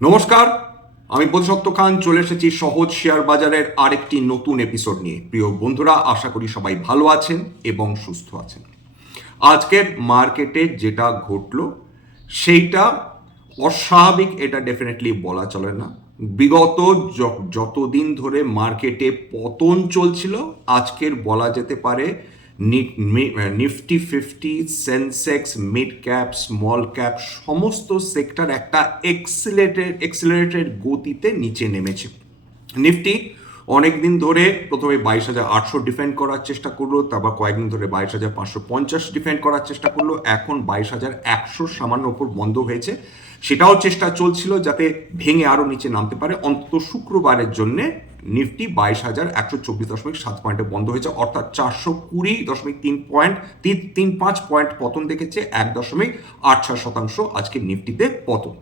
নমস্কার, আমি বোধসত্ত্ব খান, চলে এসেছি সহজ শেয়ার বাজারের আরেকটি নতুন এপিসোড নিয়ে। প্রিয় বন্ধুরা, আশা করি সবাই ভালো আছেন এবং সুস্থ আছেন। আজকের মার্কেটে যেটা ঘটলো, সেইটা অস্বাভাবিক, এটা ডেফিনেটলি বলা চলে না। বিগত যতদিন ধরে মার্কেটে পতন চলছিল, আজকের বলা যেতে পারে Nifty fifty Sensex mid cap small cap সমস্ত সেক্টর একটা এক্সিলেটেড এক্সিলারেটেড গতিতে নিচে নেমেছে। নিফটি অনেক দিন ধরে প্রথমে বাইশ হাজার আটশো ডিফেন্ড করার চেষ্টা করল, তারপর কয়েকদিন ধরে বাইশ হাজার পাঁচশো পঞ্চাশ ডিফেন্ড করার চেষ্টা করল, এখন বাইশ হাজার একশো সামান্য ওপর বন্ধ হয়েছে। সেটাও চেষ্টা চলছিল যাতে ভেঙে আরও নিচে নামতে পারে। অন্তত শুক্রবারের জন্যে নিফটি বাইশ হাজার একশো চব্বিশ দশমিক সাত পয়েন্টে বন্ধ হয়েছে, অর্থাৎ চারশো কুড়ি দশমিক তিন পয়েন্ট, তিন তিন, পাঁচ পয়েন্ট পতন দেখেছে, এক দশমিক আট ছয় শতাংশ আজকে নিফটিতে পতন।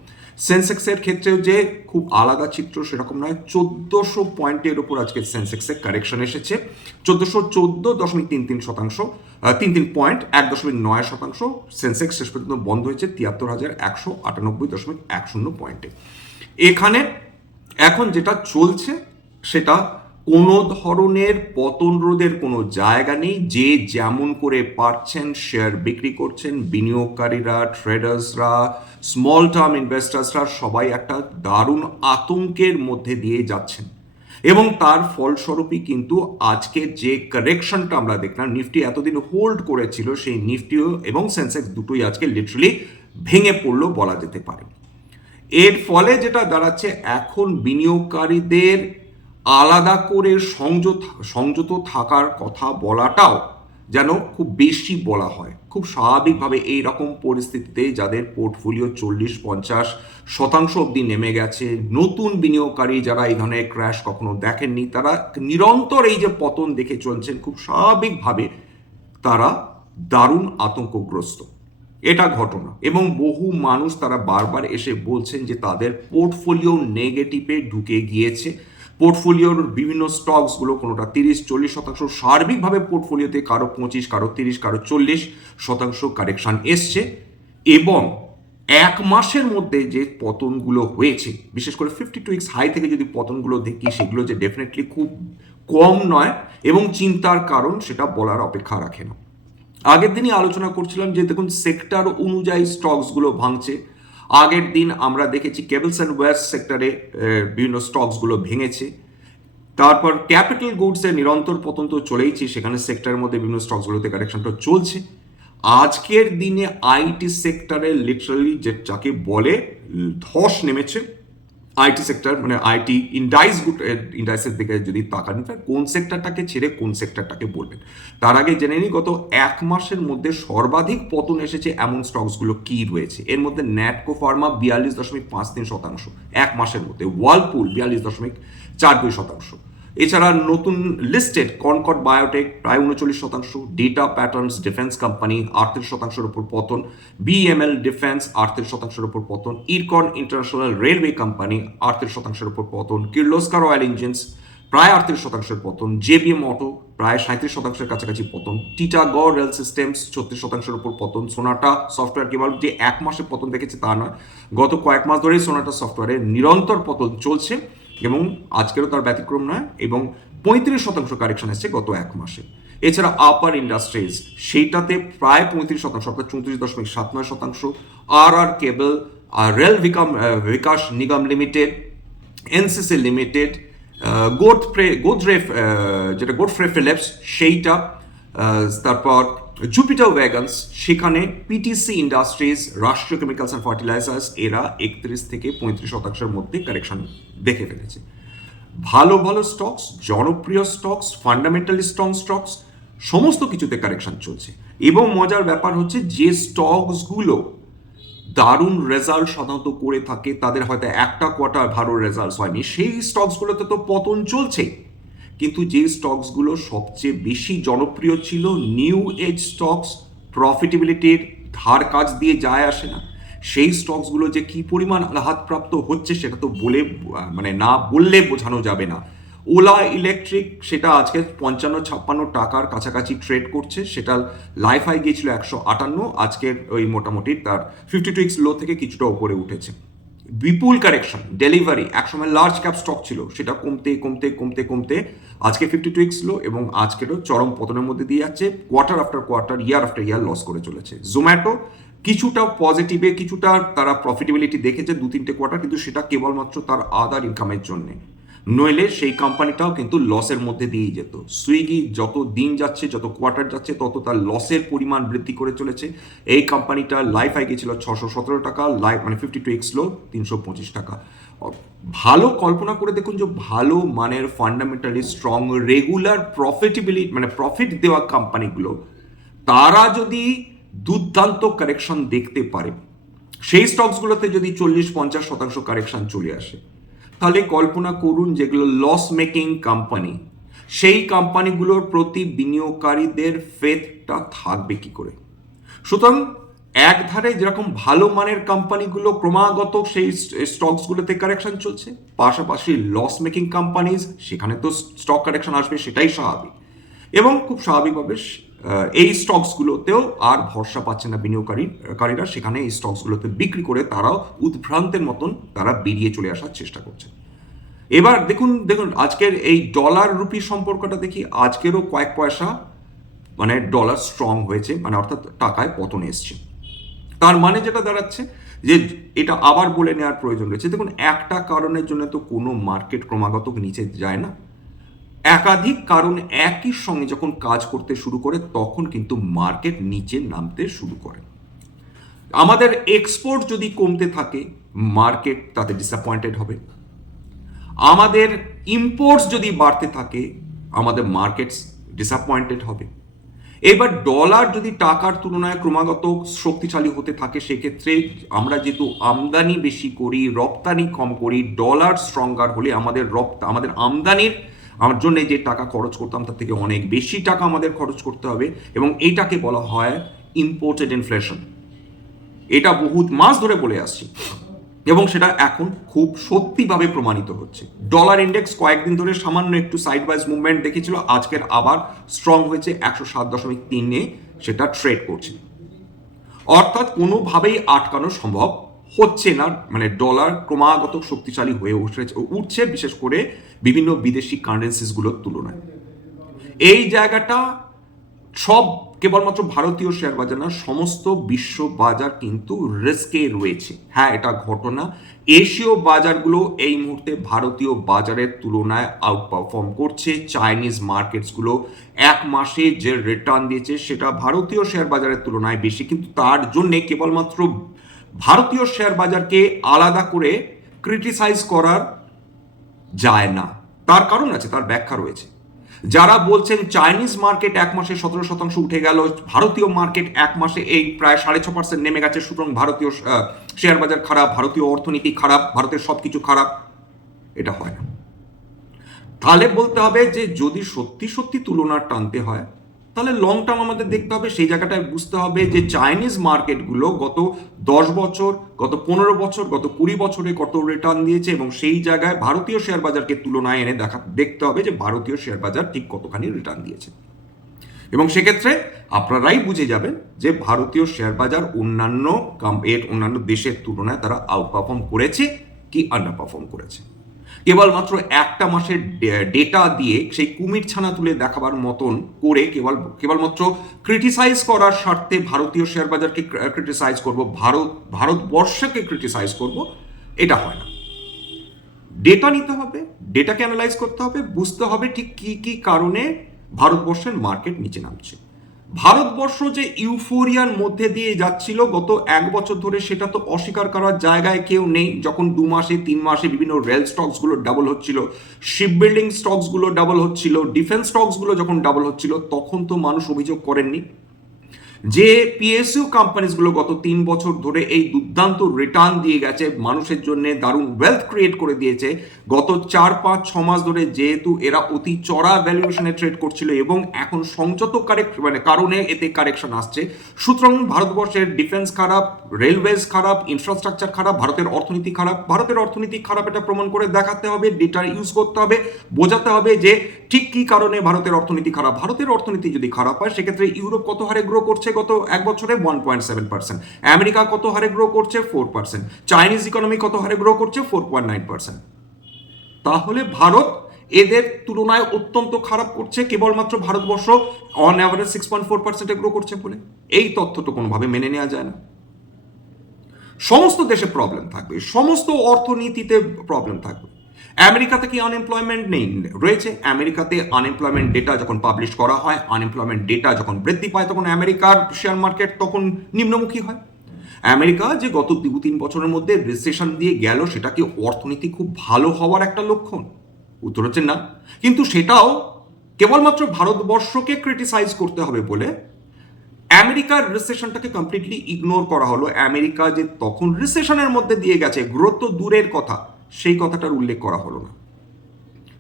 সেন্সেক্সের ক্ষেত্রেও যে খুব আলাদা চিত্র সেরকম নয়, চোদ্দোশো পয়েন্টের উপর আজকে সেন্সেক্সের কারেকশন এসেছে, চোদ্দোশো চোদ্দ দশমিক তিন তিন শতাংশ তিন তিন পয়েন্ট এক দশমিক নয় শতাংশ সেন্সেক্স শেষ পর্যন্ত বন্ধ হয়েছে, তিয়াত্তর হাজার একশো আটানব্বই দশমিক এক শূন্য পয়েন্টে। এখানে এখন যেটা চলছে সেটা কোনো ধরনের পতন রোধের কোনো জায়গা নেই। যে যেমন করে পারছেন শেয়ার বিক্রি করছেন, বিনিয়োগকারীরা ট্রেডার্সরা স্মল টার্ম ইনভেস্টার্সরা সবাই একটা দারুণ আতঙ্কের মধ্যে দিয়ে যাচ্ছেন। এবং তার ফলস্বরূপই কিন্তু আজকে যে কারেকশনটা আমরা দেখলাম নিফটি এতদিন হোল্ড করেছিল, সেই নিফটিও এবং সেন্সেক্স দুটোই আজকে লিটারালি ভেঙে পড়ল বলা যেতে পারে। এর ফলে যেটা দাঁড়াচ্ছে, এখন বিনিয়োগকারীদের আলাদা করে সংযত সংযত থাকার কথা বলাটাও যেন খুব বেশি বলা হয়। খুব স্বাভাবিকভাবে এই রকম পরিস্থিতিতে যাদের পোর্টফোলিও চল্লিশ, পঞ্চাশ শতাংশ অবধি নেমে গেছে, নতুন বিনিয়োগকারী যারা এই ধরনের ক্র্যাশ কখনো দেখেননি, তারা নিরন্তর এই যে পতন দেখে চলছেন, খুব স্বাভাবিকভাবে তারা দারুণ আতঙ্কগ্রস্ত। এটা ঘটনা। এবং বহু মানুষ তারা বারবার এসে বলছেন যে তাদের পোর্টফোলিও নেগেটিভে ঢুকে গিয়েছে। পোর্টফোলিওর বিভিন্ন স্টকসগুলো কোনোটা তিরিশ, চল্লিশ শতাংশ সার্বিকভাবে পোর্টফোলিওতে কারও পঁচিশ, কারও তিরিশ, কারও চল্লিশ শতাংশ কারেকশন এসছে এবং এক মাসের মধ্যে যে পতনগুলো হয়েছে, বিশেষ করে ফিফটি টু উইক্স হাই থেকে যদি পতনগুলো দেখি, সেগুলো যে ডেফিনেটলি খুব কম নয় এবং চিন্তার কারণ সেটা বলার অপেক্ষা রাখে না। আগের দিনই আলোচনা করছিলাম যে দেখুন সেক্টর অনুযায়ী স্টকসগুলো ভাঙছে। আগের দিন আমরা দেখেছি কেবলস অ্যান্ড ওয়্যার্স সেক্টরে বিভিন্ন স্টকসগুলো ভেঙেছে। তারপর ক্যাপিটাল গুডসের নিরন্তর পতন তো চলেইছে সেখানে সেক্টরের মধ্যে বিভিন্ন স্টকসগুলোতে কারেকশনটা চলছে। আজকের দিনে আইটি সেক্টরে লিটারালি যে, যাকে বলে ধস নেমেছে। আইটি সেক্টর মানে আইটি ইন্ডাইস ইন্ডাইসের দিকে যদি তাকান কোন সেক্টরটাকে ছেড়ে কোন সেক্টরটাকে বলবেন? তার আগে জেনে নিই, গত এক মাসের মধ্যে সর্বাধিক পতন এসেছে এমন স্টকসগুলো কি রয়েছে? এর মধ্যে ন্যাটকো ফার্মা বিয়াল্লিশ দশমিক পাঁচ তিন শতাংশ, এক মাসের মধ্যে ওয়ার্লপুল বিয়াল্লিশ দশমিক চার দুই শতাংশ এছাড়া নতুন লিস্টেড কনকট বায়োটেক প্রায় উনচল্লিশ শতাংশ ডেটা প্যাটার্নস ডিফেন্স কোম্পানি আটত্রিশ শতাংশের উপর পতন বিএমএল ডিফেন্স আটত্রিশ শতাংশের উপর পতন ইরকন ইন্টারন্যাশনাল রেলওয়ে কোম্পানি আটত্রিশ শতাংশের উপর পতন কির্লোস্কার অয়েল ইঞ্জিনস প্রায় আটত্রিশ শতাংশের পতন জেবিএম অটো প্রায় সাঁত্রিশ শতাংশের কাছাকাছি পতন টিটাগড় রেল সিস্টেমস ছত্রিশ শতাংশের উপর পতন সোনাটা সফটওয়্যার কেবল যে এক মাসে পতন দেখেছে তা নয়, গত কয়েক মাস ধরেই সোনাটা সফটওয়্যারে নিরন্তর পতন চলছে। এবং আজকেরও তার ব্যতিক্রম নয়, এবং পঁয়ত্রিশ শতাংশ কারেকশন এসছে গত এক মাসে। এছাড়া আপার ইন্ডাস্ট্রিজ সেইটাতে প্রায় পঁয়ত্রিশ শতাংশ, অর্থাৎ চৌত্রিশ দশমিক সাত নয় শতাংশ। আর আর কেবল আর rail become Vikas Nigam limited NCC limited Godfrey Godrej যেটা গোডফ্রে ফিলিপস সেইটা তারপর জুপিটার ওয়াগানস সেখানে PTC industries Rashtriya chemicals and fertilisers এরা একত্রিশ থেকে পঁয়ত্রিশ শতাংশের মধ্যে কারেকশন দেখে ফেলেছে। ভালো ভালো স্টকস জনপ্রিয় স্টকস ফান্ডামেন্টালি স্ট্রং স্টকস সমস্ত কিছুতে কারেকশন চলছে। এবং মজার ব্যাপার হচ্ছে যে স্টকসগুলো দারুণ রেজাল্ট সাধারণত করে থাকে, তাদের হয়তো একটা কোয়ার্টার ভালো রেজাল্ট হয়নি। সেই স্টকসগুলোতে তো পতন চলছেই। কিন্তু যে স্টকসগুলো সবচেয়ে বেশি জনপ্রিয় ছিল, নিউ এজ স্টকস প্রফিটেবিলিটির ধার কাজ দিয়ে যায় আসে না। সেই স্টকসগুলো যে কি পরিমাণ আঘাতপ্রাপ্ত হচ্ছে সেটা তো বলে মানে না বললে বোঝানো যাবে না। ওলা ইলেকট্রিক সেটা আজকে পঞ্চান্ন, ছাপ্পান্ন টাকার কাছাকাছি ট্রেড করছে। সেটা লাইফ হাই গিয়েছিল একশো আটান্ন, আজকের ওই মোটামুটি তার ফিফটি টু এক্স লো থেকে কিছুটা উপরে উঠেছে। বিপুল কারেকশন, ডেলিভারি, একসময় লার্জ ক্যাপ স্টক ছিল, সেটা কমতে কমতে কমতে কমতে আজকে ফিফটি টু এক্স ছিল এবং আজকেরও চরম পতনের মধ্যে দিয়ে যাচ্ছে quarter after quarter year after year loss করে চলেছে। জোম্যাটো কিছুটা পজিটিভে কিছুটা তারা প্রফিটেবিলিটি দেখেছে দু তিনটে কোয়ার্টার কিন্তু সেটা কেবলমাত্র তার আদার ইনকামের জন্যে। নইলে সেই কোম্পানিটাও কিন্তু লসের মধ্যে দিয়েই যেত। সুইগি যত দিন যাচ্ছে, যত কোয়ার্টার যাচ্ছে, তত তার লসের পরিমাণ বৃদ্ধি করে চলেছে। এই কোম্পানিটা লাইফ হাই গেছিল ছশো সতেরো টাকা লাইফ মানে ফিফটি টু এক্স লো, তিনশো পঁচিশ টাকা। ভালো কল্পনা করে দেখুন যে ভালো মানের ফান্ডামেন্টালি স্ট্রং রেগুলার প্রফিটেবিলিটি মানে প্রফিট দেওয়া কোম্পানিগুলো, তারা যদি দুর্দান্ত কারেকশন দেখতে পারে, সেই স্টকসগুলোতে যদি চল্লিশ পঞ্চাশ শতাংশ কারেকশন চলে আসে তাহলে কল্পনা করুন যেগুলো লস মেকিং কোম্পানি সেই কোম্পানিগুলোর প্রতি বিনিয়োগকারীদের ফেথটা থাকবে কি করে? সুতরাং এক ধারে যেরকম ভালো মানের কোম্পানিগুলো ক্রমাগত সেই স্টকসগুলোতে কারেকশন চলছে, পাশাপাশি লস মেকিং কোম্পানিজ সেখানে তো স্টক কারেকশন আসবে সেটাই স্বাভাবিক। এবং খুব স্বাভাবিকভাবে এই স্টকসগুলোতেও আর ভরসা পাচ্ছে না বিনিয়োগকারী, কারীরা। সেখানে এই স্টকসগুলোতে বিক্রি করে তারাও উদ্ভ্রান্তের মতন তারা বেরিয়ে চলে আসার চেষ্টা করছে। এবার দেখুন দেখুন, আজকের এই ডলার রুপি সম্পর্কটা দেখি। আজকেরও কয়েক পয়সা মানে ডলার স্ট্রং হয়েছে মানে অর্থাৎ টাকায় পতন এসছে। তার মানে যেটা দাঁড়াচ্ছে যে এটা আবার বলে নেওয়ার প্রয়োজন রয়েছে। দেখুন, একটা কারণের জন্য তো কোনো মার্কেট ক্রমাগত নিচে যায় না। একাধিক কারণ একই সঙ্গে যখন কাজ করতে শুরু করে, তখন কিন্তু মার্কেট নিচে নামতে শুরু করে। আমাদের এক্সপোর্ট যদি কমতে থাকে, মার্কেট তাতে ডিসঅ্যাপয়েন্টেড হবে। আমাদের ইম্পোর্টস যদি বাড়তে থাকে, আমাদের মার্কেটস ডিসঅ্যাপয়েন্টেড হবে। এবার ডলার যদি টাকার তুলনায় ক্রমাগত শক্তিশালী হতে থাকে, সেক্ষেত্রে আমরা যেহেতু আমদানি বেশি করি, রপ্তানি কম করি ডলার স্ট্রঙ্গার হলে আমাদের রপ্তা আমাদের আমদানির আমার জন্য যে টাকা খরচ করতাম, তার থেকে অনেক বেশি টাকা আমাদের খরচ করতে হবে এবং এটাকে বলা হয় ইম্পোর্টেড ইনফ্লেশন এটা বহুত মাস ধরে বলে আসছি এবং সেটা এখন খুব সত্যিভাবে প্রমাণিত হচ্ছে। ডলার ইন্ডেক্স কয়েকদিন ধরে সামান্য একটু সাইড ওয়াইজ মুভমেন্ট দেখেছিল, আজকের আবার স্ট্রং হয়েছে একশো সাত দশমিক তিনে, সেটা ট্রেড করছে। অর্থাৎ কোনোভাবেই আটকানো সম্ভব হচ্ছে না মানে ডলার ক্রমাগত শক্তিশালী হয়ে উঠেছে, উঠছে, বিশেষ করে বিভিন্ন বিদেশি কারেন্সিসগুলোর তুলনায়। এই জায়গাটা সব কেবলমাত্র ভারতীয় শেয়ার বাজার না, সমস্ত বিশ্ব বাজার কিন্তু রিস্কে রয়েছে। হ্যাঁ এটা ঘটনা। এশীয় বাজারগুলো এই মুহূর্তে ভারতীয় বাজারের তুলনায় আউট পারফর্ম করছে চাইনিজ মার্কেটসগুলো এক মাসে যে রিটার্ন দিয়েছে, সেটা ভারতীয় শেয়ার বাজারের তুলনায় বেশি। কিন্তু তার জন্যে কেবলমাত্র ভারতীয় শেয়ার বাজারকে আলাদা করে ক্রিটিসাইজ করার যায় না। তার কারণ আছে, তার ব্যাখ্যা রয়েছে। যারা বলছেন চাইনিজ মার্কেট এক মাসে সতেরো শতাংশ উঠে গেল, ভারতীয় মার্কেট এক মাসে এই প্রায় সাড়ে ছ পার্সেন্ট নেমে গেছে, সুতরাং ভারতীয় শেয়ার বাজার খারাপ, ভারতীয় অর্থনীতি খারাপ, ভারতের সব কিছু খারাপ, এটা হয় না। তাহলে বলতে হবে যে যদি সত্যি সত্যি তুলনা টানতে হয় তাহলে লং টার্ম আমাদের দেখতে হবে, সেই জায়গাটায় বুঝতে হবে যে চাইনিজ মার্কেটগুলো গত দশ বছর, গত পনেরো বছর, গত কুড়ি বছরে কত রিটার্ন দিয়েছে এবং সেই জায়গায় ভারতীয় শেয়ার বাজারকে তুলনায় এনে দেখা, দেখতে হবে যে ভারতীয় শেয়ার বাজার ঠিক কতখানি রিটার্ন দিয়েছে। এবং সেক্ষেত্রে আপনারাই বুঝে যাবেন যে ভারতীয় শেয়ার বাজার অন্যান্য এর অন্যান্য দেশের তুলনায় তারা আউট পারফর্ম করেছে কি আন্ডার পারফর্ম করেছে। কেবলমাত্র একটা মাসের ডেটা দিয়ে সেই কুমির ছানা তুলে দেখাবার মতন করে কেবল কেবলমাত্র ক্রিটিসাইজ করার স্বার্থে ভারতীয় শেয়ার বাজারকে ক্রিটিসাইজ করব, ভারত, ভারতবর্ষকে ক্রিটিসাইজ করব, এটা হয় না। ডেটা নিতে হবে ডেটাকে অ্যানালাইজ করতে হবে, বুঝতে হবে ঠিক কি কি কারণে ভারতবর্ষের মার্কেট নিচে নামছে। ভারতবর্ষ যে ইউফোরিয়ার মধ্যে দিয়ে যাচ্ছিল গত এক বছর ধরে, সেটা তো অস্বীকার করার জায়গায় কেউ নেই। যখন দু মাসে, তিন মাসে বিভিন্ন রেল স্টকসগুলো ডাবল হচ্ছিল শিপ বিল্ডিং স্টকসগুলো ডাবল হচ্ছিল ডিফেন্স স্টকসগুলো যখন ডাবল হচ্ছিল, তখন তো মানুষ অভিযোগ করেননি। যে পিএসইউ কোম্পানিজগুলো গত তিন বছর ধরে এই দুর্দান্ত রিটার্ন দিয়ে গেছে, মানুষের জন্য দারুণ ওয়েলথ ক্রিয়েট করে দিয়েছে, গত চার, পাঁচ, ছ মাস ধরে যেহেতু এরা অতি চড়া ভ্যালুয়েশনে ট্রেড করছিল এবং এখন সংযত কারেক্ট মানে কারণে এতে কারেকশন আসছে। সুতরাং ভারতবর্ষের ডিফেন্স খারাপ রেলওয়েজ খারাপ ইনফ্রাস্ট্রাকচার খারাপ, ভারতের অর্থনীতি খারাপ। ভারতের অর্থনীতি খারাপ এটা প্রমাণ করে দেখাতে হবে ডেটা ইউজ করতে হবে, বোঝাতে হবে যে ঠিক কি কারণে ভারতের অর্থনীতি খারাপ। ভারতের অর্থনীতি যদি খারাপ হয়, সেক্ষেত্রে ইউরোপ কত হারে গ্রো করছে? করছে গত এক বছরে one point seven percent America কত হারে গ্রো করছে? ফোর পার্সেন্ট চাইনিজ ইকোনমি কত হারে গ্রো করছে? ফোর পয়েন্ট নাইন পার্সেন্ট তাহলে ভারত এদের তুলনায় অত্যন্ত খারাপ করছে। কেবলমাত্র Bharatvarsha on average six point four পার্সেন্টে গ্রো করছে বলে। এই তথ্য তো কোনোভাবে মেনে নেওয়া যায় না। সমস্ত দেশে প্রবলেম থাকবে। সমস্ত অর্থনীতিতে প্রবলেম থাকবে। আমেরিকাতে কি আনএমপ্লয়মেন্ট নেই? রয়েছে। আমেরিকাতে আনএমপ্লয়মেন্ট ডেটা যখন পাবলিশ করা হয় আনএমপ্লয়মেন্ট ডেটা যখন বৃদ্ধি পায়, তখন আমেরিকার শেয়ার মার্কেট তখন নিম্নমুখী হয়। আমেরিকা যে গত দু তিন বছরের মধ্যে রিসেশন দিয়ে গেল, সেটা কি অর্থনীতি খুব ভালো হওয়ার একটা লক্ষণ? উত্তর হচ্ছে না। কিন্তু সেটাও কেবলমাত্র ভারতবর্ষকে ক্রিটিসাইজ করতে হবে বলে আমেরিকার রিসেশনটাকে কমপ্লিটলি ইগনোর করা হলো। আমেরিকা যে তখন রিসেশনের মধ্যে দিয়ে গেছে গ্রোথ তো দূরের কথা। সেই কথাটার উল্লেখ করা হলো না।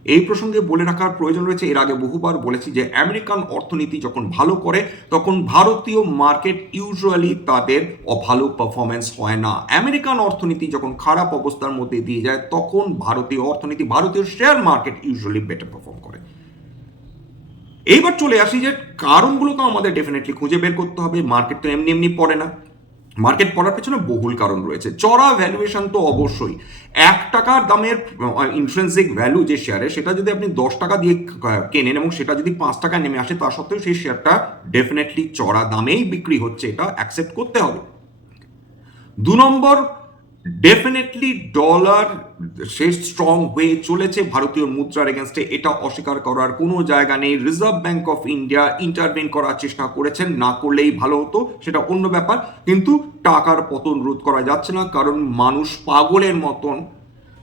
এই প্রসঙ্গে বলে রাখার প্রয়োজন রয়েছে, এর আগে বহুবার বলেছি যে আমেরিকান অর্থনীতি যখন ভালো করে, তখন ভারতীয় মার্কেট ইউজুয়ালি তাদের ভালো পারফরমেন্স হয় না। আমেরিকান অর্থনীতি যখন খারাপ অবস্থার মধ্যে দিয়ে যায়, তখন ভারতীয় অর্থনীতি, ভারতীয় share market usually better perform করে। এইবার চলে আসি যে কারণগুলো তো আমাদের ডেফিনেটলি খুঁজে বের করতে হবে মার্কেট তো এমনি এমনি পড়ে না। মার্কেট পড়ার পেছনে বহুল কারণ রয়েছে। চড়া ভ্যালুয়েশন তো অবশ্যই। এক টাকার দামের ইন্ট্রেন্সিক ভ্যালু যে শেয়ারে সেটা যদি আপনি দশ টাকা দিয়ে কেনেন এবং সেটা যদি পাঁচ টাকা নেমে আসে তা সত্ত্বেও সেই শেয়ারটা ডেফিনেটলি চড়া দামেই বিক্রি হচ্ছে। এটা অ্যাকসেপ্ট করতে হবে। দু নম্বর ডেফিনেটলি ডলার সে স্ট্রং হয়ে চলেছে ভারতীয় মুদ্রার এগেনস্টে এটা অস্বীকার করার কোনো জায়গা নেই। Reserve Bank of India intervene করার চেষ্টা করেছেন, না করলেই ভালো হতো, সেটা অন্য ব্যাপার। কিন্তু টাকার পতন রোধ করা যাচ্ছে না, কারণ মানুষ পাগলের মতন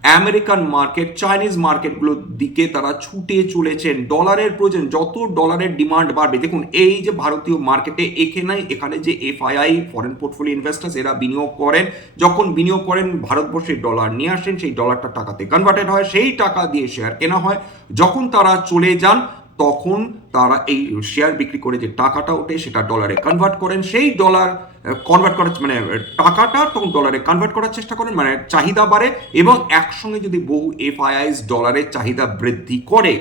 আমেরিকান মার্কেট চাইনিজ মার্কেটগুলোর দিকে তারা ছুটে চলেছেন। ডলারের প্রয়োজন, যত ডলারের ডিমান্ড বাড়বে। দেখুন, এই যে ভারতীয় মার্কেটে এখানে এখানে যে এফআইআই ফরেন পোর্টফোলিও ইনভেস্টার্স এরা বিনিয়োগ করেন। যখন বিনিয়োগ করেন, ভারতবর্ষে ডলার নিয়ে আসেন, সেই ডলারটা টাকাতে কনভার্টেড হয়। সেই টাকা দিয়ে শেয়ার কেনা হয়। যখন তারা চলে যান তখন তারা এই শেয়ার বিক্রি করে যে টাকাটা ওঠে, সেটা ডলারে কনভার্ট করেন। সেই ডলার কনভার্ট করার মানে টাকাটা তখন ডলারে কনভার্ট করার চেষ্টা করেন মানে চাহিদা বাড়ে এবং একসঙ্গে যদি বহু এফআইআইস ডলারের চাহিদা বৃদ্ধি করে,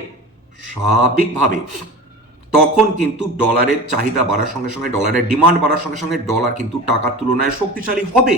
স্বাভাবিকভাবে তখন কিন্তু ডলারের চাহিদা বাড়ার সঙ্গে সঙ্গে ডলারের ডিমান্ড বাড়ার সঙ্গে সঙ্গে ডলার কিন্তু টাকার তুলনায় শক্তিশালী হবে।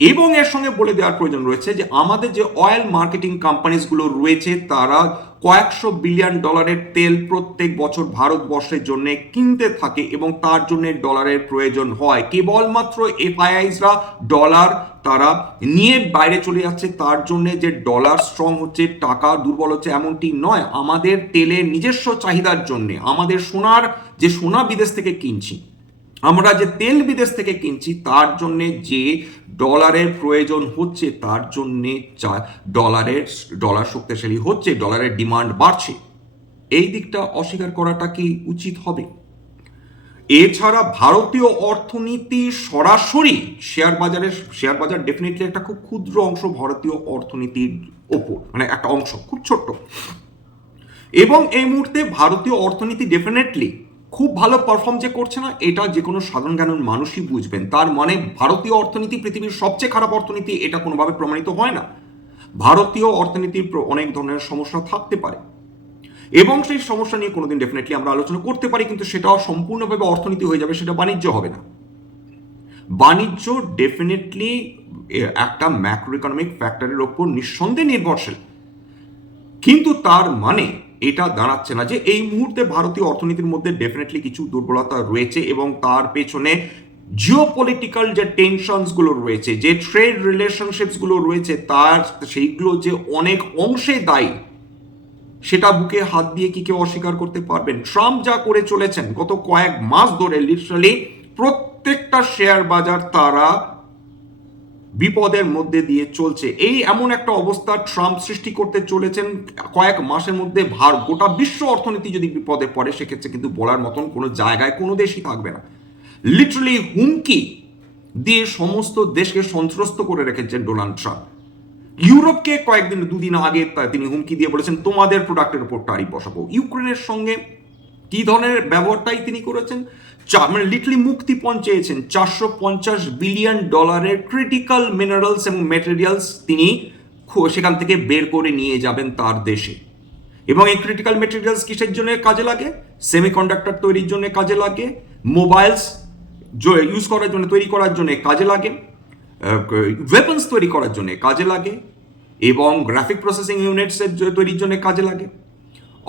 এবং এর সঙ্গে বলে দেওয়ার প্রয়োজন রয়েছে যে আমাদের যে অয়েল মার্কেটিং কোম্পানিজগুলো রয়েছে, তারা কয়েকশো বিলিয়ন ডলারের তেল প্রত্যেক বছর ভারতবর্ষের জন্য কিনতে থাকে এবং তার জন্য ডলারের প্রয়োজন হয়। কেবলমাত্র এফআইআইসরা ডলার তারা নিয়ে বাইরে চলে যাচ্ছে, তার জন্য যে ডলার স্ট্রং হচ্ছে, টাকা দুর্বল হচ্ছে এমনটি নয়। আমাদের তেলের নিজস্ব চাহিদার জন্য, আমাদের সোনার যে সোনা বিদেশ থেকে কিনছি আমরা যে তেল বিদেশ থেকে কিনছি, তার জন্য যে ডলারের প্রয়োজন হচ্ছে, তার জন্যে ডলারের ডলার শক্তিশালী হচ্ছে, ডলারের ডিমান্ড বাড়ছে। এই দিকটা অস্বীকার করাটা কি উচিত হবে? এছাড়া ভারতীয় অর্থনীতি সরাসরি শেয়ার বাজারের, শেয়ার বাজার ডেফিনেটলি একটা খুব ক্ষুদ্র অংশ ভারতীয় অর্থনীতির ওপর মানে একটা অংশ, খুব ছোট্ট। এবং এই মুহূর্তে ভারতীয় অর্থনীতি ডেফিনেটলি খুব ভালো পারফর্ম যে করছে না, এটা যে কোনো সাধারণ জ্ঞানের মানুষই বুঝবেন। তার মানে ভারতীয় অর্থনীতি পৃথিবীর সবচেয়ে খারাপ অর্থনীতি, এটা কোনোভাবে প্রমাণিত হয় না। ভারতীয় অর্থনীতির অনেক ধরনের সমস্যা থাকতে পারে। এবং সেই সমস্যা নিয়ে কোনোদিন ডেফিনেটলি আমরা আলোচনা করতে পারি, কিন্তু সেটাও সম্পূর্ণভাবে অর্থনীতি হয়ে যাবে, সেটা বাণিজ্য হবে না। বাণিজ্য ডেফিনেটলি একটা ম্যাক্রো ইকোনমিক ফ্যাক্টরের ওপর নিঃসন্দেহে নির্ভরশীল। কিন্তু তার মানে এটা দাঁড়াচ্ছে না যে এই মুহূর্তে ভারতীয় অর্থনীতির মধ্যে ডেফিনেটলি কিছু দুর্বলতা রয়েছে এবং তার পেছনে জিওপলিটিক্যাল যে টেনশনসগুলো রয়েছে, যে ট্রেড রিলেশনশিপসগুলো রয়েছে, তার সেইগুলো যে অনেক অংশে দায়ী, সেটা বুকে হাত দিয়ে কি কেউ অস্বীকার করতে পারবেন? ট্রাম্প যা করে চলেছেন গত কয়েক মাস ধরে লিটারালি প্রত্যেকটা শেয়ার বাজার তারা বিপদের মধ্যে দিয়ে চলছে। এই এমন একটা অবস্থা ট্রাম্প সৃষ্টি করতে চলেছেন। কয়েক মাসের মধ্যে ভার, গোটা বিশ্ব অর্থনীতি যদি বিপদে পড়ে, সেক্ষেত্রে কিন্তু বলার মতন কোনো জায়গায়, কোনো দেশই থাকবে না। লিটারালি হুমকি দিয়ে সমস্ত দেশকে সন্ত্রস্ত করে রেখেছেন ডোনাল্ড ট্রাম্প। ইউরোপকে কয়েকদিন, দুদিন আগে তিনি হুমকি দিয়ে বলেছেন, তোমাদের প্রোডাক্টের উপর টারিফ বসাবো। ইউক্রেনের সঙ্গে কি ধরনের ব্যবহারটাই তিনি করেছেন? মানে লিটলি মুক্তিপণ চেয়েছেন চারশো পঞ্চাশ বিলিয়ন ডলারের ক্রিটিক্যাল মিনারেলস এবং মেটেরিয়ালস তিনি সেখান থেকে বের করে নিয়ে যাবেন তার দেশে। এবং এই ক্রিটিক্যাল মেটেরিয়ালস কিসের জন্য কাজে লাগে? সেমিকন্ডাক্টর তৈরির জন্য কাজে লাগে। মোবাইলস ইউজ করার জন্য, তৈরি করার জন্য কাজে লাগে। ওয়েপন্স তৈরি করার জন্য কাজে লাগে। এবং গ্রাফিক প্রসেসিং ইউনিটসের তৈরির জন্য কাজে লাগে।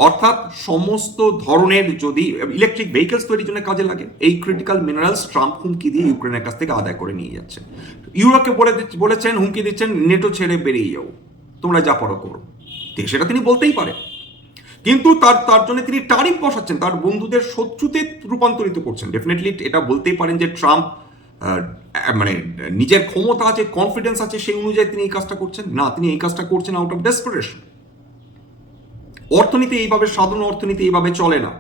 অর্থাৎ সমস্ত ধরনের যদি ইলেকট্রিক ভেহিকেলস তৈরির জন্য কাজে লাগে, এই ক্রিটিক্যাল মিনারেলস ট্রাম্প হুমকি দিয়ে ইউক্রেনের কাছ থেকে আদায় করে নিয়ে যাচ্ছে ইউরোপকে বলে বলেছেন, হুমকি দিচ্ছেন, নেটো ছেড়ে বেরিয়ে যাও। তোমরা যা পড়ো করো। সেটা তিনি বলতেই পারে কিন্তু তার তার জন্য তিনি টারিফ বসাচ্ছেন তার বন্ধুদের শত্রুতে রূপান্তরিত করছেন। ডেফিনেটলি এটা বলতেই পারেন যে ট্রাম্প মানে নিজের ক্ষমতা আছে কনফিডেন্স আছে, সেই অনুযায়ী তিনি এই কাজটা করছেন। না, তিনি এই কাজটা করছেন আউট অফ ডেসপারেশন অর্থনীতি এইভাবে, সাধারণ অর্থনীতি এইভাবে চলে না।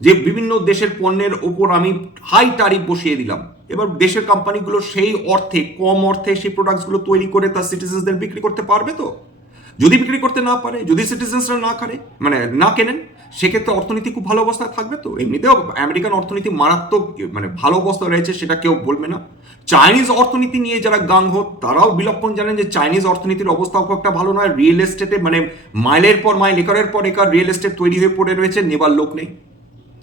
যে বিভিন্ন দেশের পণ্যের ওপর আমি হাই টারিফ বসিয়ে দিলাম। এবার দেশের কোম্পানিগুলো সেই অর্থে, কম অর্থে সেই প্রোডাক্টসগুলো তৈরি করে তার সিটিজেন্সদের বিক্রি করতে পারবে তো? যদি বিক্রি করতে না পারে, যদি সিটিজেন্সরা না করে মানে না কেনেন, সেক্ষেত্রে অর্থনীতি খুব ভালো অবস্থায় থাকবে তো। এমনিতেও আমেরিকান অর্থনীতি মারাত্মক মানে ভালো অবস্থা রয়েছে সেটা কেউ বলবে না। চাইনিজ অর্থনীতি নিয়ে যারা গাঙ্গ, তারাও বিলক্ষণ জানেন যে চাইনিজ অর্থনীতির অবস্থাও খুব একটা ভালো নয়। রিয়েল এস্টেটে মানে মাইলের পর মাইল, একরের পর একর রিয়েল এস্টেট তৈরি হয়ে পড়ে রয়েছে, নেবার লোক নেই।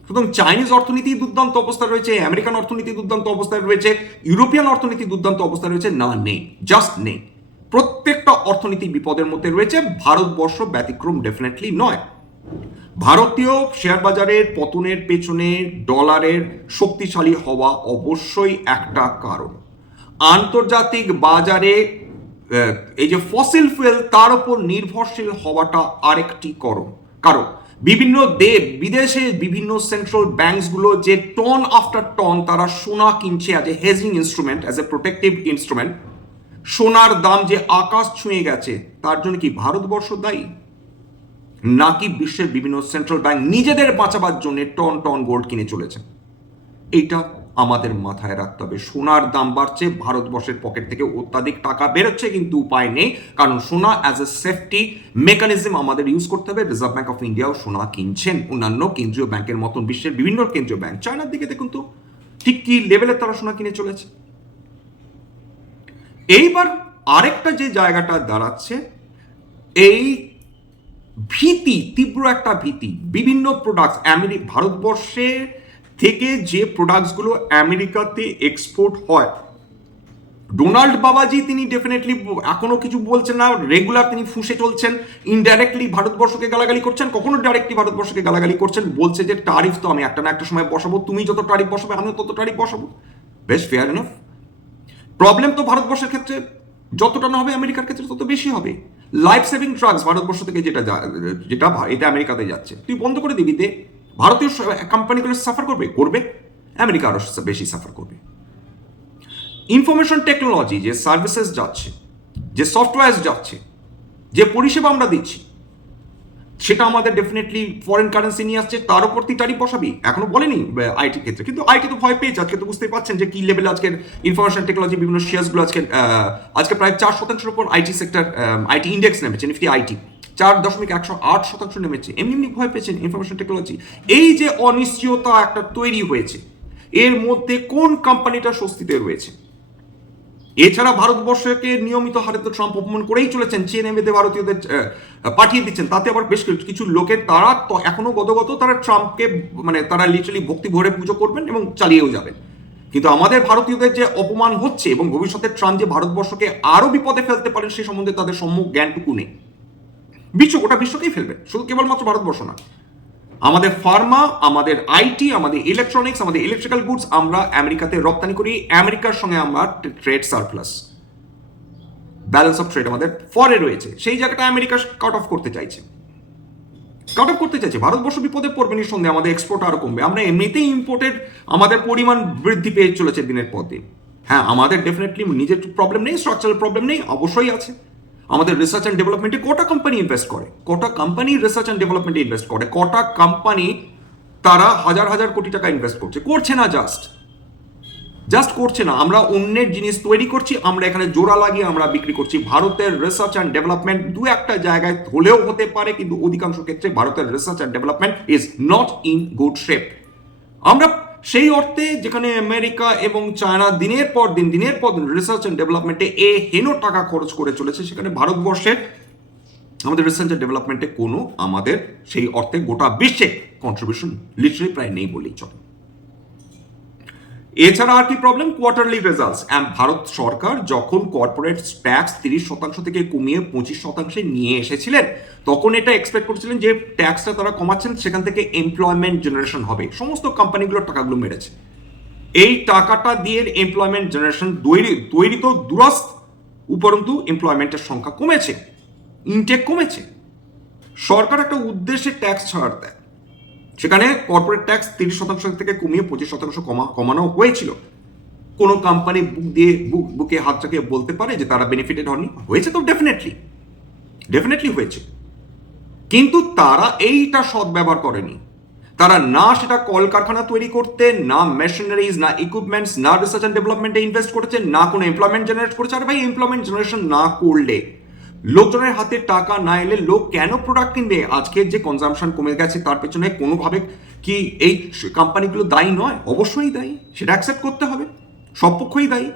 সুতরাং চাইনিজ অর্থনীতি দুর্দান্ত অবস্থা রয়েছে আমেরিকান অর্থনীতি দুর্দান্ত অবস্থায় রয়েছে ইউরোপিয়ান অর্থনীতি দুর্দান্ত অবস্থা রয়েছে, না, নেই জাস্ট নেই। প্রত্যেকটা অর্থনীতি বিপদের মধ্যে রয়েছে, ভারতবর্ষ ব্যতিক্রম ডেফিনেটলি নয়। ভারতীয় শেয়ার বাজারের পতনের পেছনে ডলারের শক্তিশালী হওয়া অবশ্যই একটা কারণ। আন্তর্জাতিক বাজারে এই যে ফসিল ফুয়েল তার উপর নির্ভরশীল হওয়াটা আরেকটি করণ। কারণ বিভিন্ন দেব বিদেশে বিভিন্ন সেন্ট্রাল ব্যাংকসগুলো যে টন আফটার টন তারা সোনা কিনছে as a hedging instrument as a protective instrument সোনার দাম যে আকাশ ছুঁয়ে গেছে, তার জন্য কি ভারতবর্ষ দায়ী? নাকি বিশ্বের বিভিন্ন সেন্ট্রাল ব্যাংক নিজেদের বাঁচাবার জন্য টন টন গোল্ড কিনে চলেছে? এইটা আমাদের মাথায় রাখতে হবে। সোনার দাম বাড়ছে, ভারতবর্ষের পকেট থেকে অত্যাধিক টাকা বেরোচ্ছে, কিন্তু উপায় নেই। কারণ সোনা অ্যাজ এ সেফটি মেকানিজম আমাদের ইউজ করতে হবে। রিজার্ভ ব্যাঙ্ক অফ ইন্ডিয়াও সোনা কিনছেন। অন্যান্য কেন্দ্রীয় ব্যাংকের মতন বিশ্বের বিভিন্ন কেন্দ্রীয় ব্যাংক চায়নার দিকে দেখুন তো, ঠিক কি লেভেলের তারা সোনা কিনে চলেছে? এইবার আরেকটা যে জায়গাটা দাঁড়াচ্ছে, এই ভীতি, তীব্র একটা ভীতি, বিভিন্ন প্রোডাক্টস আমেরি ভারতবর্ষে থেকে যে প্রোডাক্টসগুলো আমেরিকাতে এক্সপোর্ট হয়, ডোনাল্ড বাবাজি তিনি ডেফিনেটলি এখনও কিছু বলছেন না রেগুলার তিনি ফুঁসে চলছেন ইনডাইরেক্টলি ভারতবর্ষকে গালাগালি করছেন, কখনো ডাইরেক্টলি ভারতবর্ষকে গালাগালি করছেন, বলছে যে টারিফ তো আমি একটা না একটা সময় বসাবো, তুমি যত টারিফ বসাবে, আমিও তত টারিফ বসাবো। বেশ ফেয়ার এনাফ প্রবলেম তো ভারতবর্ষের ক্ষেত্রে যতটা না হবে, আমেরিকার ক্ষেত্রে তত বেশি হবে। লাইফ সেভিং ড্রাগস ভারতবর্ষ থেকে যেটা যেটা এটা আমেরিকাতে যাচ্ছে। তুই বন্ধ করে দিবি দে ভারতীয় কোম্পানিগুলো সাফার করবে? করবে। আমেরিকা আরও বেশি সাফার করবে। ইনফরমেশন টেকনোলজি যে সার্ভিসেস যাচ্ছে, যে সফটওয়্যার যাচ্ছে, যে পরিষেবা আমরা দিচ্ছি সেটা আমাদের ডেফিনেটলি ফরেন কারেন্সি নিয়ে আসছে, তার উপর তুই টারিফ বসাবি। এখনও বলেনি আইটি ক্ষেত্রে। কিন্তু আইটি তো ভয় পেয়েছে, আজকে তো বুঝতেই পারছেন যে কি লেভেল আজকের ইনফরমেশন টেকনোলজি বিভিন্ন শেয়ারসগুলো আজকে আজকে প্রায় চার শতাংশের উপর আইটি সেক্টর আইটি ইন্ডেক্স নেমেছে নিফটি আইটি চার দশমিক একশো আট শতাংশ নেমেছে। এমনি এমনি ভয় পেয়েছেন ইনফরমেশন টেকনোলজি এই যে অনিশ্চয়তা একটা তৈরি হয়েছে, এর মধ্যে কোন কোম্পানিটা স্বস্তিতে রয়েছে? এছাড়া ভারতবর্ষকে নিয়মিত হারে তো ট্রাম্প অপমান করেই চলেছেন চেন এমেতে ভারতীয়দের পাঠিয়ে দিচ্ছেন। তাতে আবার বেশ কিছু- লোকের তারা তো এখনও গতগত তারা ট্রাম্পকে মানে তারা লিটারালি ভক্তি ভরে পুজো করবেন এবং চালিয়েও যাবেন। কিন্তু আমাদের ভারতীয়দের যে অপমান হচ্ছে এবং ভবিষ্যতে ট্রাম্প যে ভারতবর্ষকে আরও বিপদে ফেলতে পারেন সে সম্বন্ধে তাদের সম্মুখ জ্ঞানটুকু নেই। বিশ্ব, গোটা বিশ্বকেই ফেলবে। শুধু কেবলমাত্র ভারতবর্ষ না। আমাদের ফার্মা আমাদের আইটি আমাদের ইলেকট্রনিক্স আমাদের ইলেকট্রিক্যাল গুডস আমরা আমেরিকাতে রপ্তানি করি। আমেরিকার সঙ্গে আমরা trade surplus balance of trade আমাদের ফরে রয়েছে। সেই জায়গাটা আমেরিকা কাট অফ করতে চাইছে। কাট অফ করতে চাইছে। ভারতবর্ষ বিপদে পড়বে নিঃসন্দেহে, আমাদের এক্সপোর্ট আরও কমবে। আমরা এমনিতেই ইম্পোর্টেড আমাদের পরিমাণ বৃদ্ধি পেয়ে চলেছে দিনের পর দিন। হ্যাঁ আমাদের ডেফিনেটলি নিজের প্রবলেম নেই স্ট্রাকচারাল প্রবলেম নেই, অবশ্যই আছে। আমাদের রিসার্চ অ্যান্ড ডেভেলপমেন্টে কটা কোম্পানি ইনভেস্ট করে? কটা কোম্পানি রিসার্চ অ্যান্ড ডেভেলপমেন্টে ইনভেস্ট করে? কটা কোম্পানি তারা হাজার হাজার কোটি টাকা ইনভেস্ট করছে? করছে না জাস্ট জাস্ট করছে না। আমরা অন্যের জিনিস তৈরি করছি, আমরা এখানে জোড়া লাগিয়ে আমরা বিক্রি করছি। ভারতের রিসার্চ অ্যান্ড ডেভেলপমেন্ট দু একটা জায়গায় হলেও হতে পারে, কিন্তু অধিকাংশ ক্ষেত্রে ভারতের research and development is not in good shape আমরা সেই অর্থে যেখানে আমেরিকা এবং চায়না দিনের পর দিন, দিনের পর দিন রিসার্চ অ্যান্ড ডেভেলপমেন্টে এ হেনো টাকা খরচ করে চলেছে, সেখানে ভারতবর্ষের আমাদের রিসার্চ অ্যান্ড ডেভেলপমেন্টে কোনো আমাদের সেই অর্থে গোটা বিশ্বে কন্ট্রিবিউশন লিটারি প্রায় নেই বলেই চলে। এছাড়া আর কি প্রবলেম কোয়ার্টারলি রেজাল্টস ভারত সরকার যখন কর্পোরেট ট্যাক্স তিরিশ শতাংশ থেকে কমিয়ে পঁচিশ শতাংশে নিয়ে এসেছিলেন, তখন এটা এক্সপেক্ট করছিলেন যে ট্যাক্সটা তারা কমাচ্ছেন, সেখান থেকে এমপ্লয়মেন্ট জেনারেশন হবে। সমস্ত কোম্পানিগুলোর টাকাগুলো মেরেছে। এই টাকাটা দিয়ে এমপ্লয়মেন্ট জেনারেশন তৈরি তৈরি তো দুরস্ত, উপরন্তু এমপ্লয়মেন্টের সংখ্যা কমেছে। ইনটেক কমেছে। সরকার একটা উদ্দেশ্যে ট্যাক্স ছাড় দেয়। সেখানে কর্পোরেট ট্যাক্স তিরিশ শতাংশ থেকে কমিয়ে পঁচিশ শতাংশ কমা, কমানো হয়েছিল। কোনো কোম্পানি বুক দিয়ে বুক বুকে হাত চাকিয়ে বলতে পারে যে তারা বেনিফিটেড হননি। হয়েছে তো ডেফিনেটলি ডেফিনেটলি হয়েছে। কিন্তু তারা এইটা সদ্ব্যবহার করেনি। তারা না সেটা কলকারখানা তৈরি করতে, না মেশিনারিজ না ইকুইপমেন্টস না রিসার্চ অ্যান্ড ডেভেলপমেন্টে ইনভেস্ট করেছে, না কোনো এমপ্লয়মেন্ট জেনারেট করেছে। আর ভাই এমপ্লয়মেন্ট জেনারেশন না করলে লোকজনের হাতে টাকা না এলে লোক কেন প্রোডাক্ট কিনবে? আজকে যে কনজামশন কমে গেছে, তার পেছনে কোনোভাবে কি এই কোম্পানিগুলো দায়ী নয়? অবশ্যই দায়ী। সেটা অ্যাকসেপ্ট করতে হবে। সব পক্ষই দায়ী।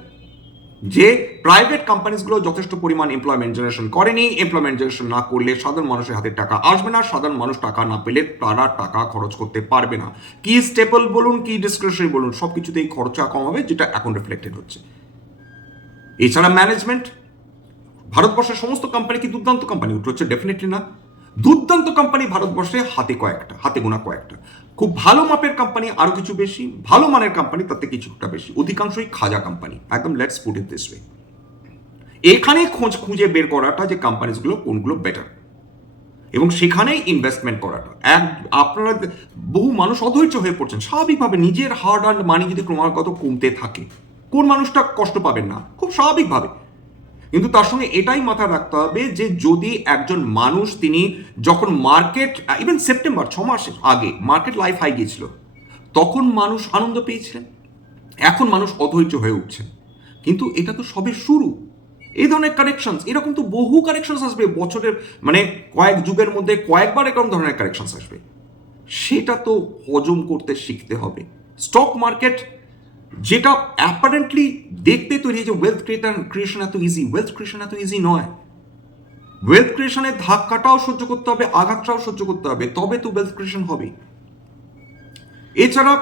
যে প্রাইভেট কোম্পানিজগুলো যথেষ্ট পরিমাণ এমপ্লয়মেন্ট জেনারেশন করেনি এমপ্লয়মেন্ট জেনারেশন না করলে সাধারণ মানুষের হাতে টাকা আসবে না। সাধারণ মানুষ টাকা না পেলে তারা টাকা খরচ করতে পারবে না। কি স্টেপল বলুন, কি ডিসক্রিপশনারি বলুন সব কিছুতেই খরচা কম হবে, যেটা এখন রিফ্লেক্টেড হচ্ছে। এছাড়া ম্যানেজমেন্ট ভারতবর্ষের সমস্ত কোম্পানি কি দুর্দান্ত কোম্পানি উঠে হচ্ছে ডেফিনেটলি না। দুর্দান্ত কোম্পানি ভারতবর্ষে হাতে কয়েকটা, হাতে গোনা কয়েকটা। খুব ভালো মাপের কোম্পানি আরও কিছু বেশি। ভালো মানের কোম্পানি তাতে কিছুটা বেশি। অধিকাংশই খাজা কোম্পানি একদম let's put it this way এখানে খোঁজ খুঁজে বের করাটা যে কোম্পানিজগুলো কোনগুলো বেটার এবং সেখানেই ইনভেস্টমেন্ট করাটা। এক, আপনারা বহু মানুষ অধৈর্য হয়ে পড়ছেন। স্বাভাবিকভাবে নিজের হার্ড আর্ন মানি যদি ক্রমাগত কমতে থাকে, কোন মানুষটা কষ্ট পাবেন না? খুব স্বাভাবিকভাবে। কিন্তু তার সঙ্গে এটাই মাথায় রাখতে হবে যে যদি একজন মানুষ তিনি যখন মার্কেট ইভেন সেপ্টেম্বর, ছ মাসের আগে মার্কেট লাইফ হাই গিয়েছিল, তখন মানুষ আনন্দ পেয়েছিলেন। এখন মানুষ অধৈর্য হয়ে উঠছে কিন্তু এটা তো সবে শুরু। এই ধরনের কারেকশনস এরকম তো বহু কারেকশনস আসবে বছরের মানে কয়েক যুগের মধ্যে কয়েকবার এরকম ধরনের কারেকশনস আসবে। সেটা তো হজম করতে শিখতে হবে। স্টক মার্কেট যেটা অ্যাপারেন্টলি দেখতে তৈরি যে ওয়েলথ ক্রিয়েটার ক্রিয়েশন এত ইজি ওয়েলথ ক্রিয়েশন এত ইজি নয়। ওয়েলথ ক্রিয়েশনের ধাক্কাটাও সহ্য করতে হবে, আঘাতটাও সহ্য করতে হবে, তবে তো ওয়েলথ ক্রিয়েশন হবে। এছাড়া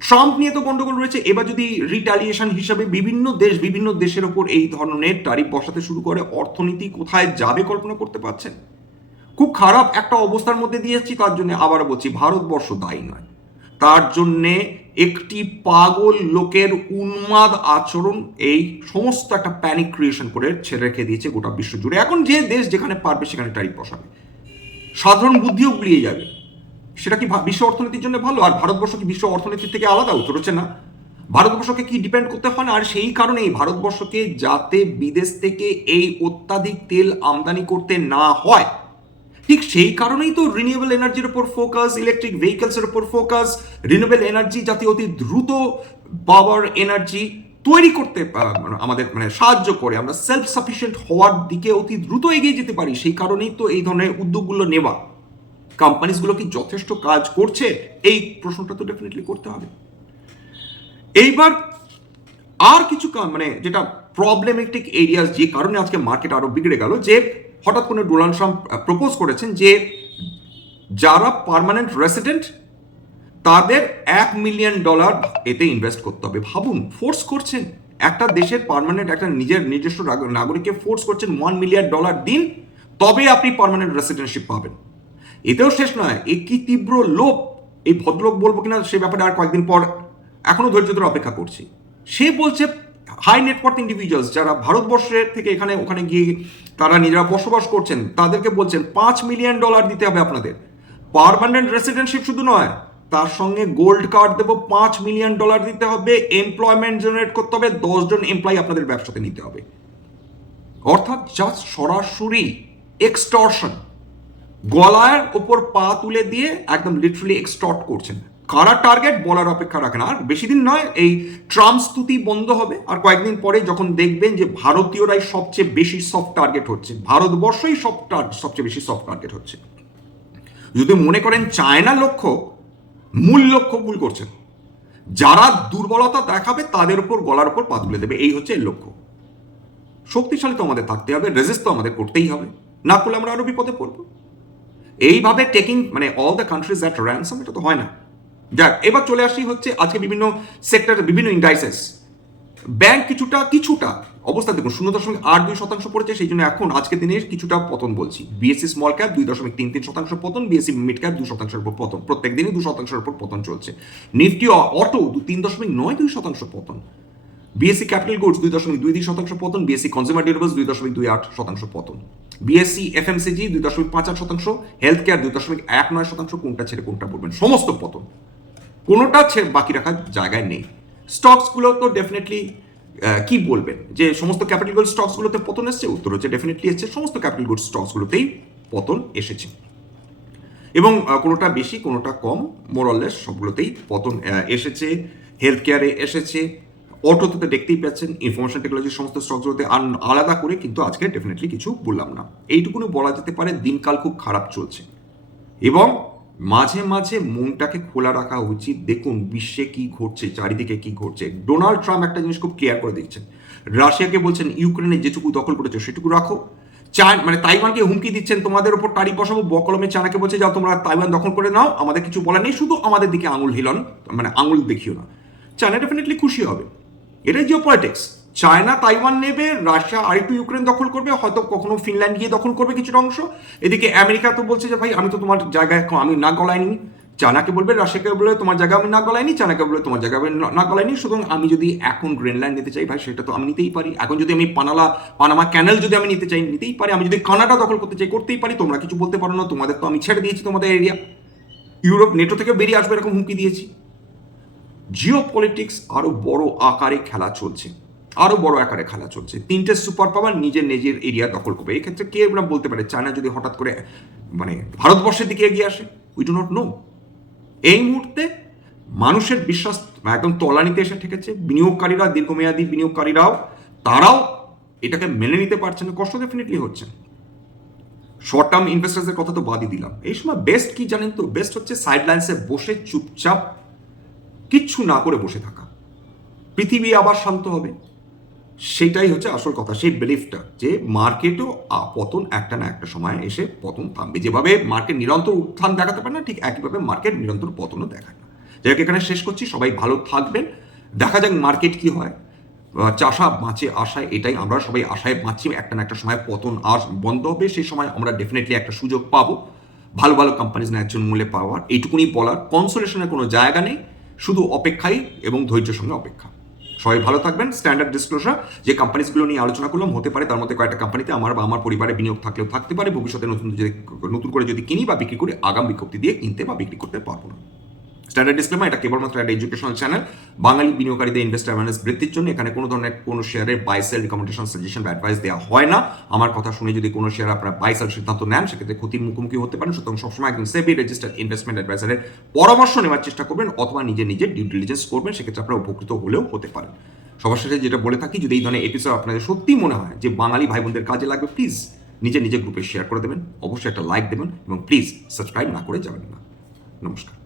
ট্রাম্প নিয়ে তো গন্ডগোল রয়েছে, এবার যদি রিটালিয়েশন হিসাবে বিভিন্ন দেশ, বিভিন্ন দেশের ওপর এই ধরনের টারিফ বসাতে শুরু করে, অর্থনীতি কোথায় যাবে কল্পনা করতে পারছেন? খুব খারাপ একটা অবস্থার মধ্যে দিয়েছি তার জন্য আবার বলছি, ভারতবর্ষ দায়ী নয়। তার জন্যে একটি পাগল লোকের উন্মাদ আচরণ, এই সমস্ত একটা প্যানিক ক্রিয়েশন করে ছেড়ে রেখে দিয়েছে গোটা বিশ্ব জুড়ে। এখন যে দেশ যেখানে পারবে সেখানে টারিফ বসাবে। সাধারণ বুদ্ধিও গুলিয়ে যাবে। সেটা কি বিশ্ব অর্থনীতির জন্য ভালো? আর ভারতবর্ষ কি বিশ্ব অর্থনীতির থেকে আলাদা? হচ্ছে না। ভারতবর্ষকে কি ডিপেন্ড করতে হয় না? আর সেই কারণেই ভারতবর্ষকে যাতে বিদেশ থেকে এই অত্যাধিক তেল আমদানি করতে না হয় ঠিক সেই কারণেই তো রিনিউয়েবল এনার্জির উপর ফোকাস ইলেকট্রিক ভেহিকলসের উপর ফোকাস রিনিউয়েবল এনার্জি যাতে অতি দ্রুত পাওয়ার এনার্জি তৈরি করতে মানে আমাদের মানে সাহায্য করে। আমরা সেলফ সাফিসিয়েন্ট হওয়ার দিকে অতি দ্রুত এগিয়ে যেতে পারি। সেই কারণেই তো এই ধরনের উদ্যোগগুলো নেওয়া। কোম্পানিসগুলো কি যথেষ্ট কাজ করছে? এই প্রশ্নটা তো ডেফিনেটলি করতে হবে। এইবার আর কিছু মানে যেটা প্রবলেমেটিক এরিয়াস যে কারণে আজকে মার্কেট আরও বিগড়ে গেল, যে হঠাৎ করে ডোনাল্ড ট্রাম্প প্রপোজ করেছেন যে যারা পার্মানেন্ট রেসিডেন্ট তাদের এক মিলিয়ন ডলার এতে ইনভেস্ট করতে হবে। ভাবুন ফোর্স করছেন। একটা দেশের পারমানেন্ট একটা নিজের নিজস্ব নাগ- নাগরিককে ফোর্স করছেন ওয়ান মিলিয়ন ডলার দিন তবে আপনি পারমানেন্ট রেসিডেন্টশিপ পাবেন। এতেও শেষ নয়, এ কি তীব্র লোভ? এই ভদ্রলোক বলব কিনা, সে ব্যাপারে আর কয়েকদিন পর এখনও ধৈর্য ধরে অপেক্ষা করছি। সে বলছে হাই নেটওয়ার্থ ইন্ডিভিজুয়ালস যারা ভারতবর্ষের থেকে এখানে, ওখানে গিয়ে তারা নিজেরা বসবাস করছেন, তাদেরকে বলছেন পাঁচ মিলিয়ন ডলার দিতে হবে আপনাদের। পারমানেন্ট রেসিডেন্টশিপ শুধু নয়, তার সঙ্গে গোল্ড কার্ড দেবো, পাঁচ মিলিয়ন ডলার দিতে হবে এমপ্লয়মেন্ট জেনারেট করতে হবে দশজন এমপ্লয়ি আপনাদের ব্যবসাতে নিতে হবে। অর্থাৎ জাস্ট সরাসরি এক্সটর্শন গলার ওপর পা তুলে দিয়ে একদম লিটারালি এক্সটর্ট করছেন। কারা টার্গেট বলার অপেক্ষা রাখেন আর বেশি দিন নয়, এই ট্রাম্প স্তুতি বন্ধ হবে। আর কয়েকদিন পরে যখন দেখবেন যে ভারতীয়রাই সবচেয়ে বেশি সফট টার্গেট হচ্ছে, ভারতবর্ষই সব সবচেয়ে বেশি সফট টার্গেট হচ্ছে। যদি মনে করেন চায়না লক্ষ্য, মূল লক্ষ্য ভুল করছেন। যারা দুর্বলতা দেখাবে, তাদের উপর গলার উপর পা তুলে দেবে। এই হচ্ছে এর লক্ষ্য। শক্তিশালী তো আমাদের থাকতে হবে রেজিস্ট তো আমাদের করতেই হবে। না করলে আমরা আরও বিপদে পড়ব। এইভাবে টেকিং মানে all the countries that ransom এটা তো হয় না। যাক, এবার চলে আসি হচ্ছে আজকে বিভিন্ন সেক্টর বিভিন্ন ইন্ডাইসেস ব্যাংক কিছুটা কিছুটা অবস্থা দেখুন, শূন্য দশমিক আট দুই শতাংশ পড়েছে, সেই জন্য এখন আজকের দিনে কিছুটা পতন বলছি। বিএসসি স্মল ক্যাপ দুই দশমিক তিন তিন শতাংশ পতন বিএসসি মিড ক্যাপ দুই শতাংশের উপর পতন। প্রত্যেক দিনই দু শতাংশের উপর পতন চলছে। নিফটি অটো দু তিন দশমিক নয় দুই শতাংশ পতন। বিএসসি ক্যাপিটাল গুডস দুই দশমিক দুই দুই শতাংশ পতন বিএসসি কনজিউমার ডিউরেবলস দুই দশমিক দুই আট শতাংশ পতন। বিএসসি এফএমসিজি দুই দশমিক পাঁচ আট শতাংশ হেলথ কেয়ার দুই দশমিক এক নয় শতাংশ, কোনটা ছেড়ে কোনটা পড়বেন, সমস্ত পতন। কোনোটা বাকি রাখার জায়গায় নেই। স্টকসগুলো তো ডেফিনেটলি কি বলবেন? যে সমস্ত ক্যাপিটাল গুড স্টকসগুলোতে পতন এসছে, উত্তর হচ্ছে ডেফিনেটলি এসছে, সমস্ত ক্যাপিটাল গুড স্টকসগুলোতেই পতন এসেছে। এবং কোনোটা বেশি, কোনোটা কম মোরলেস সবগুলোতেই পতন এসেছে। হেলথ কেয়ারে এসেছে। অটোতে তো দেখতেই পাচ্ছেন ইনফরমেশন টেকনোলজির সমস্ত স্টকগুলোতে আলাদা করে কিন্তু আজকে ডেফিনেটলি কিছু বললাম না। এইটুকুনি বলা যেতে পারে, দিনকাল খুব খারাপ চলছে। এবং মাঝে মাঝে মনটাকে খোলা রাখা উচিত। দেখুন বিশ্বে কি ঘটছে, চারিদিকে কি ঘটছে। ডোনাল্ড ট্রাম্প একটা জিনিস খুব ক্লিয়ার করে দিচ্ছেন রাশিয়াকে বলছেন, ইউক্রেনে যেটুকু দখল করেছে সেটুকু রাখো। চান মানে তাইওয়ানকে হুমকি দিচ্ছেন তোমাদের ওপর টারি বসাবো, বকলমে চানাকে বলছে, যাও তোমরা তাইওয়ান দখল করে নাও, আমাদের কিছু বলার নেই, শুধু আমাদের দিকে আঙুল হিলন মানে আঙুল দেখিও না। চায়না ডেফিনেটলি খুশি হবে। এটাই জিও পলিটিক্স চায়না, তাইওয়ান নেবে, রাশিয়া আরেকটু ইউক্রেন দখল করবে, হয়তো কখনো ফিনল্যান্ড গিয়ে দখল করবে কিছুটা অংশ। এদিকে আমেরিকা তো বলছে যে, ভাই, আমি তো তোমার জায়গায় এখন আমি না গলাইনি। চায়নাকে বলবে, রাশিয়াকে বলে তোমার জায়গা আমি না গলাইনি? চায়নাকে বলে, তোমার জায়গা আমি না- গলাইনি। সুতরাং আমি যদি এখন গ্রিনল্যান্ড নিতে চাই, ভাই, সেটা তো আমি নিতেই পারি। এখন যদি আমি পানালা, পানামা ক্যানেল যদি আমি নিতে চাই, নিতেই পারি। আমি যদি কানাডা দখল করতে চাই, করতেই পারি। তোমরা কিছু বলতে পারো না, তোমাদের তো আমি ছেড়ে দিয়েছি তোমাদের এরিয়া ইউরোপ, নেটো থেকে বেরিয়ে আসবে এরকম হুমকি দিয়েছি। জিও পলিটিক্স আরও বড় আকারে খেলা চলছে। আরও বড় আকারে খেলা চলছে। তিনটে সুপার পাওয়ার নিজের নিজের এরিয়া দখল করবে। এই ক্ষেত্রে কে আমরা বলতে পারে, চায়না যদি হঠাৎ করে মানে ভারতবর্ষের দিকে এগিয়ে আসে? উই ডু নট নো এই মুহূর্তে মানুষের বিশ্বাস একদম তলানিতে এসে ঠেকেছে। বিনিয়োগকারীরা, দীর্ঘমেয়াদী বিনিয়োগকারীরাও, তারাও এটাকে মেনে নিতে পারছে না। কষ্ট ডেফিনেটলি হচ্ছে। শর্ট টার্ম ইনভেস্টার্সের কথা তো বাদই দিলাম। এই সময় বেস্ট কি জানেন তো? বেস্ট হচ্ছে সাইডলাইন্সে বসে চুপচাপ কিচ্ছু না করে বসে থাকা। পৃথিবী আবার শান্ত হবে। সেটাই হচ্ছে আসল কথা সেই বিলিফটা যে মার্কেটও পতন একটা না একটা সময় এসে পতন থামবে। যেভাবে মার্কেট নিরন্তর উত্থান দেখাতে পারে না ঠিক একইভাবে মার্কেট নিরন্তর পতনও দেখায় না। যাই হোক, এখানে শেষ করছি সবাই ভালো থাকবেন। দেখা যাক মার্কেট কি হয়। চাষা বাঁচে আশায় এটাই আমরা সবাই আশায় বাঁচি একটা না একটা সময় পতন আর বন্ধ হবে সেই সময় আমরা ডেফিনেটলি একটা সুযোগ পাবো। ভালো ভালো কোম্পানিজ ন্যায্য মূল্যে পাওয়ার এইটুকুনি বলার। কনসোলেশনের কোনো জায়গা নেই শুধু অপেক্ষাই এবং ধৈর্যের সঙ্গে অপেক্ষা। সবাই ভালো থাকবেন। স্ট্যান্ডার্ড ডিসক্লোজার যে কোম্পানিজগুলো নিয়ে আলোচনা করলাম, হতে পারে তার মধ্যে কয়েকটা কোম্পানিতে আমার বা আমার পরিবারে বিনিয়োগ থাকলেও থাকতে পারে। ভবিষ্যতে নতুন যদি, নতুন করে যদি কিনি বা বিক্রি করে, আগাম বিজ্ঞপ্তি দিয়ে কিনতে বা বিক্রি করতে পারব না। স্ট্যান্ডার্ড ডিসক্লেমার এটা কেবলমাত্র একটা এডুকেশনাল চ্যানেল বাঙালি বিনিয়োগকারীদের ইনভেস্টার অ্যাওয়ারনেস বৃদ্ধির জন্য এখানে কোনো ধরনের কোনো শেয়ারের বাই সেল রিকমেন্ডেশন সাজেশন বা অ্যাডভাইস দেওয়া হয় না। আমার কথা শুনে যদি কোনো শেয়ার আপনার বাই সেল সিদ্ধান্ত নেন, সেক্ষেত্রে ক্ষতির মুখোমুখি হতে পারেন। সুতরাং সবসময় একদম সেবি রেজিস্টার্ড ইনভেস্টমেন্ট অ্যাডভাইসারের পরামর্শ নেওয়ার চেষ্টা করবেন অথবা নিজে নিজে ডিউ ডিলিজেন্স করবেন, সেক্ষেত্রে আপনারা উপকৃত হলেও হতে পারেন। সবার শেষে যেটা বলে থাকি, যদি এই ধরনের এপিসোড আপনাদের সত্যি মনে হয় যে বাঙালি ভাই বোনদের কাজে লাগবে প্লিজ নিজে নিজে গ্রুপে শেয়ার করে দেবেন। অবশ্যই একটা লাইক দেবেন এবং প্লিজ সাবস্ক্রাইব না করে যাবেন না। নমস্কার।